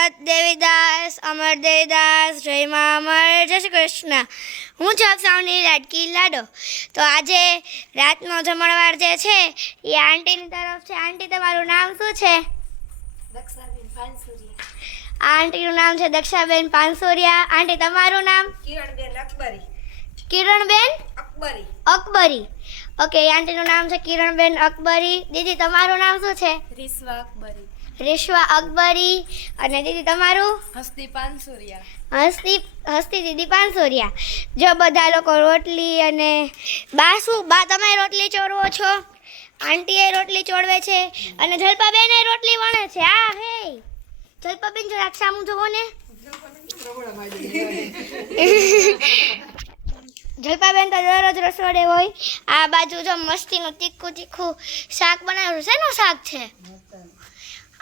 સત દેવીદાસ અમર દેવીદાસ જય મા અમર જય શ્રી કૃષ્ણ. હું છું આપ લાડકી લાડો. તો આજે રાતનો જમણવાર જે છે એ આંટીની તરફ છે. આંટી તમારું નામ શું છે? આંટીનું નામ છે દક્ષાબેન પાનસોરિયા. આંટી તમારું નામ? કિરણબેન અકબરી. કિરણબેન અકબરી. અકબરી. ઓકે આંટીનું નામ છે કિરણબેન અકબરી. દીદી તમારું નામ શું છે? રીસવા અકબરી. રેશવા અકબરી અને દીદી તમારું? હસ્તી પાનસુરિયા. હસ્તી હસ્તી દીદી પાનસુરિયા. જો બધા લોકો રોટલી અને બા શું બા તમે રોટલી ચોરવો છો? આંટીએ રોટલી ચોળવે છે અને જલપાબેન રોટલી વણે છે. આ હે. જલપાબેન જો સામું જોવો ને. જલપાબેન તો દરરોજ રસોડે હોય. આ બાજુ જો મસ્તીનું તીખું તીખું શાક બનાવ્યું છે શેનું શાક છે?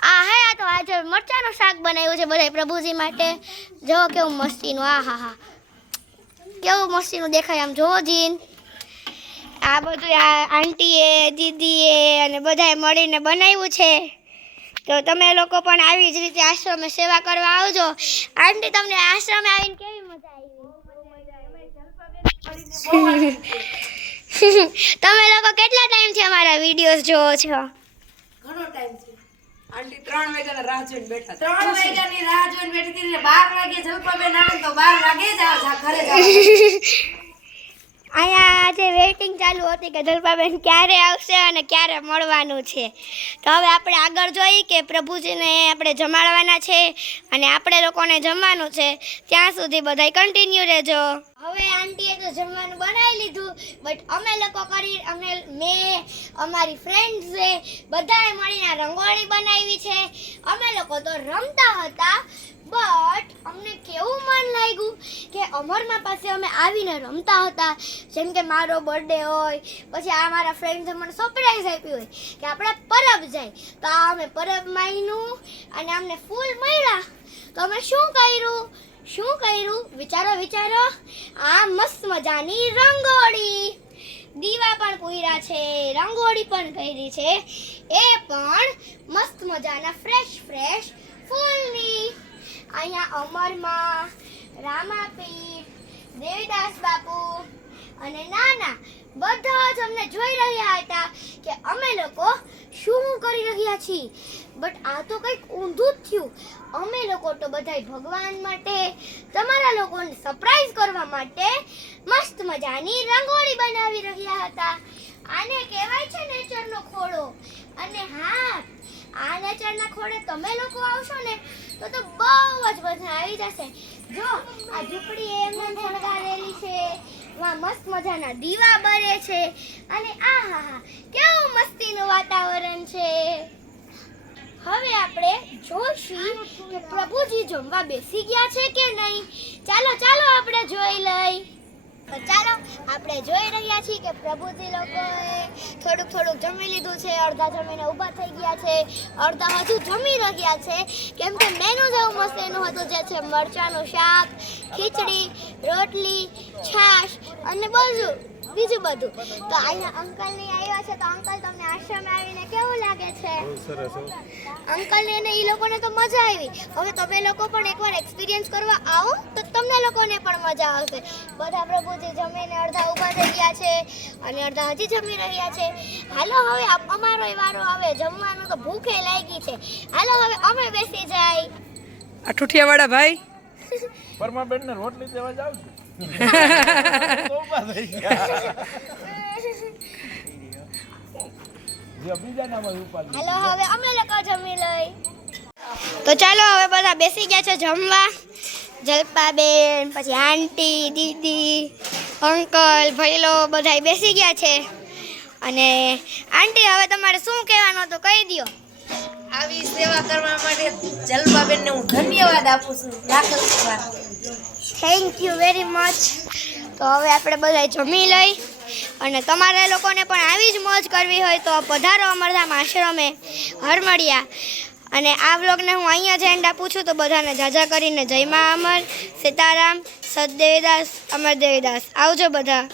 આ હે આ તો આજે મરચાનું શાક બનાવ્યું છે બધા પ્રભુજી માટે. જો કેવું મસ્તીનું આ હા હા. કેવું મસ્તીનું દેખાય આમ જોવો જીન. આ બધું આ આંટીએ દીદીએ અને બધાએ મળીને બનાવ્યું છે. તો તમે લોકો પણ આવી જ રીતે આશ્રમે સેવા કરવા આવજો. આંટી તમને આશ્રમે આવીને કેવી મજા આવી. તમે લોકો કેટલા ટાઈમથી અમારા વિડીયોઝ જોવો છો? આંટી ત્રણ વાગ્યાના રાહ જોઈને બેઠા. ત્રણ વાગ્યાની રાહ જોઈને બેઠી હતી ને બાર વાગે જલપાબેન આવે ને તો બાર વાગે જ આવ ઘરે જાવ અહીંયા આજે વેઇટિંગ ચાલુ હતી કે જલપાબેન ક્યારે આવશે અને ક્યારે મળવાનું છે. તો હવે આપણે આગળ જોઈએ કે પ્રભુજીને આપણે જમાડવાના છે અને આપણે લોકોને જમવાનું છે. ત્યાં સુધી બધાય કન્ટિન્યુ રહેજો. હવે આંટીએ તો જમવાનું બનાવી લીધું બટ અમે લોકો કરી, અમે, મેં, અમારી ફ્રેન્ડ્સે બધાએ મળીને રંગોળી બનાવી છે. અમે લોકો તો રમતા હતા બટ અમને કેવું મન લાગ્યું કે અમરમાં પાસે અમે આવીને રમતા હતા. જેમ કે મારો બર્થડે હોય, પછી આ મારા ફ્રેન્ડ્સે મને સરપ્રાઈઝ આપી હોય કે આપણે પરબ જાય. તો આ અમે પરબ માયનું અને અમને ફૂલ મળ્યા. તો અમે શું કર્યું? શું કર્યું? વિચારો વિચારો. આ મસ્ત મજાની રંગોળી. દીવા પણ પૂર્યા છે, રંગોળી પણ કરી છે. એ પણ મસ્ત મજાના ફ્રેશ ફ્રેશ ફૂલની. અહીંયા અમરમાં રામાપીઠ દેવીદાસ બાપુ અને નાના બધા જ અમને જોઈ રહ્યા હતા કે અમે લોકો શું કરી રહ્યા છીએ. બટ આ તો કંઈક અમે લોકો તો બધાય ભગવાન માટે, તમારા લોકોને સરપ્રાઈઝ કરવા માટે મસ્ત મજાની રંગોળી બનાવી રહ્યા હતા. આને કહેવાય છે નેચરનો ખોળો. અને હા, આ નેચરના ખોળે તમે લોકો આવશો ને, તો તો બહુ જ મજા આવી જશે. જો, આ ઝૂંપડી એમને શણગારેલી છે વા મસ્ત મજાના દીવા બરે છે. અને આ હા હા, કેવું મસ્તીનું વાતાવરણ છે હવે આપણે કે પ્રભુજી જમવા બેસી ગયા છે કે નહીં? ચાલો ચાલો આપણે જોઈ લઈ. ચાલો, આપણે જોઈ રહ્યા છીએ કે પ્રભુજી લોકોએ થોડુંક થોડુંક જમી લીધું છે. અડધા જમીને ઊભા થઈ ગયા છે. અડધા હજુ જમી રહ્યા છે. કેમ કે મેનુ જેવું મસ્ત એનું હતું, જે છે મરચાંનું શાક, ખીચડી, રોટલી, છાશ અને બધું. બીજું બધું. તો અહીંયા અંકલની આવ્યા છે તો અંકલ તમને આશ્રમે આવીને કેવું લાગે છે? અંકલ ને એ લોકોને તો મજા આવી. હવે તમે લોકો પણ એકવાર એક્સપિરિયન્સ કરવા આવો તો તમને લોકોને પણ મજા આવશે. બધા પ્રભુજી જમીને અડધા ઊભા થઈ ગયા છે અને અડધા હજી જમી રહ્યા છે. હાલો હવે આપ- અમારો વારો હવે જમવાનું તો ભૂખે લાગી છે. હાલો હવે અમે બેસી જાય. આ ઠુઠિયાવાળા ભાઈ? પરમાબેન ને રોટલી દેવા જાવ છું? હાલો હવે અમે લોકો જમી લઈ. તો ચાલો હવે બધા બેસી ગયા છે જમવા. જલપાબેન પછી આંટી દીદી અંકલ ભૈલો બધા બેસી ગયા છે. અને આંટી હવે તમારે શું કહેવાનું હતું કહી દો આવી સેવા કરવા માટે જલપાબેનને હું ધન્યવાદ આપું છું. Lakh lakh thank you very much તો હવે આપણે બધા જમી લઈ. અને તમારે લોકોને પણ આવી જ મોજ કરવી હોય તો પધારો અમરધામ આશ્રમે. હરમળિયા અને આ વ્લોગને હું અહીંયા જ એન્ડ આપું છું તો બધાને જાજા કરીને જય મા અમર. સીતારામ સદદેવીદાસ અમર દેવીદાસ. આવજો બધા.